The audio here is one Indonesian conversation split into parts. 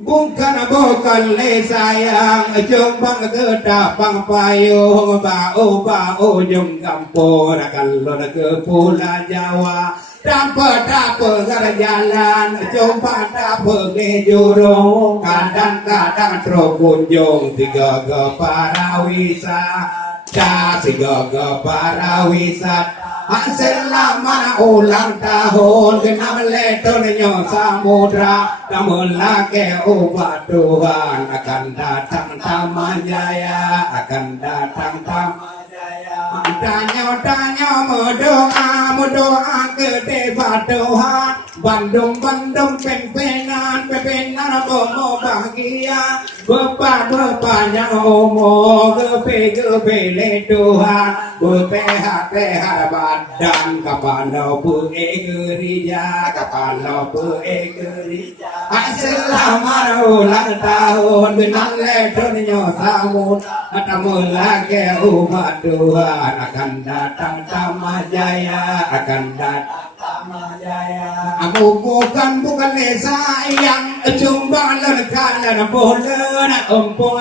bukan le sayang jombang ke pang payung bau ujung kampung kalau ke pulau Jawa dapat jalan jombang dapat ke jurung kadang-kadang terkunjung tiga ke para wisata tiga ke para wisata selama ulang tahun kena letonnya samudra namun lagi ubat Tuhan akan datang Tamajaya akan datang Tamajaya tanya mendoa ke dewa Tuhan Bandung pempenan bomo bahagia Bapak-bapaknya umur gepe Tuhan bepehat badan kapal gereja selamat ulang tahun dengan letonnya tahun atamu lagi umat Tuhan akan datang Tamajaya akan datang Tamajaya bukan sayang cuma lelakalan bolen empung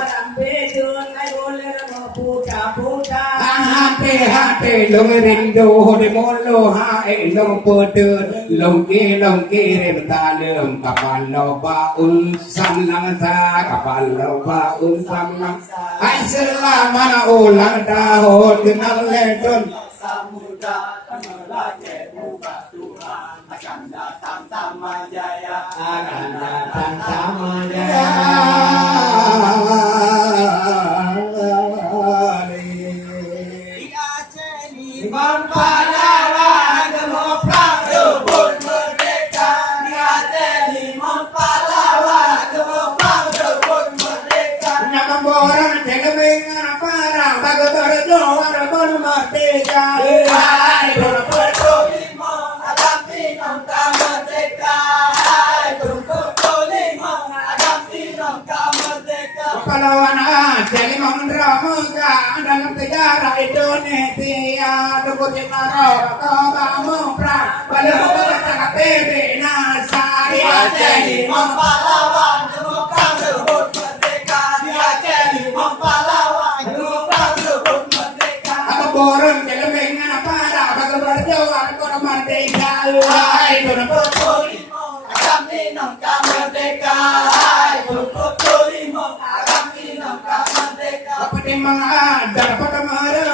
dan bedun boleh puta hati long rindu di mulu hai long pedun long kirim talem kapal lo baul samlang sa kapal lo baul samlang hai selamat ulang tahun dengan ledon samudra melake buka Tuhan akan datang Tamajaya akan datang Tamajaya Imam pahlawan demo perang rebut merdeka di hati Imam pahlawan demo perang rebut merdeka nama borang dengan parang bagus berdoa rebut merdeka hai rebut Imam adam Imam merdeka hai rebut Imam adam Imam merdeka pahlawan jadi mendramaga dalam sejarah Indonesia dukun naro kamu pra balu kata PB Nasa dia jadi pahlawan demokrat rebut merdeka dia jadi pahlawan demokrat rebut merdeka apa borong jelemengan para bagus berjuang kota merdeka hai rebut agam minum merdeka hai rebut agam minum merdeka apa di mengadar pada marah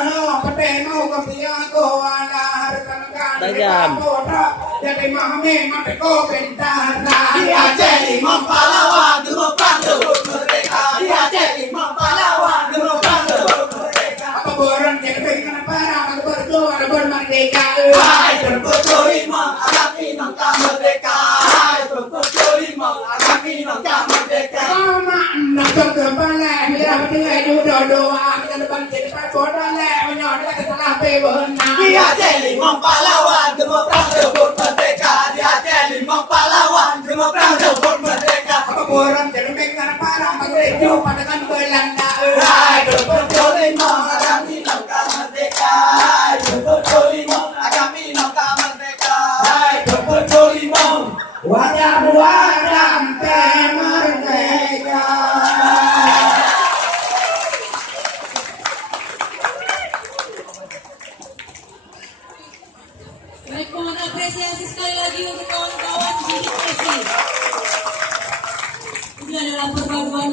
mau kepiago ala harta negara jadi mami mati ko bentara dia jadi pahlawan demokrat rebut merdeka dia jadi pahlawan demokrat rebut merdeka apa borong jadi pengen para berjuang rebut merdeka hai rebut Imam agam minum merdeka hai rebut Imam agam minum merdeka mama nak kepala mira betul doa kita depan jadi bodoh le menyodok salah bebenah dia jadi pahlawan demokrat rebut merdeka dia jadi pahlawan demokrat rebut merdeka apa borong jadi pengen para mengeju dengan Belanda hai rebut Imam agam minum merdeka hai rebut Imam agam minum merdeka hai rebut Imam wadam merdeka. Baik, mohon apresiasi sekali lagi untuk kawan-kawan di Presi. Ini adalah perpaduan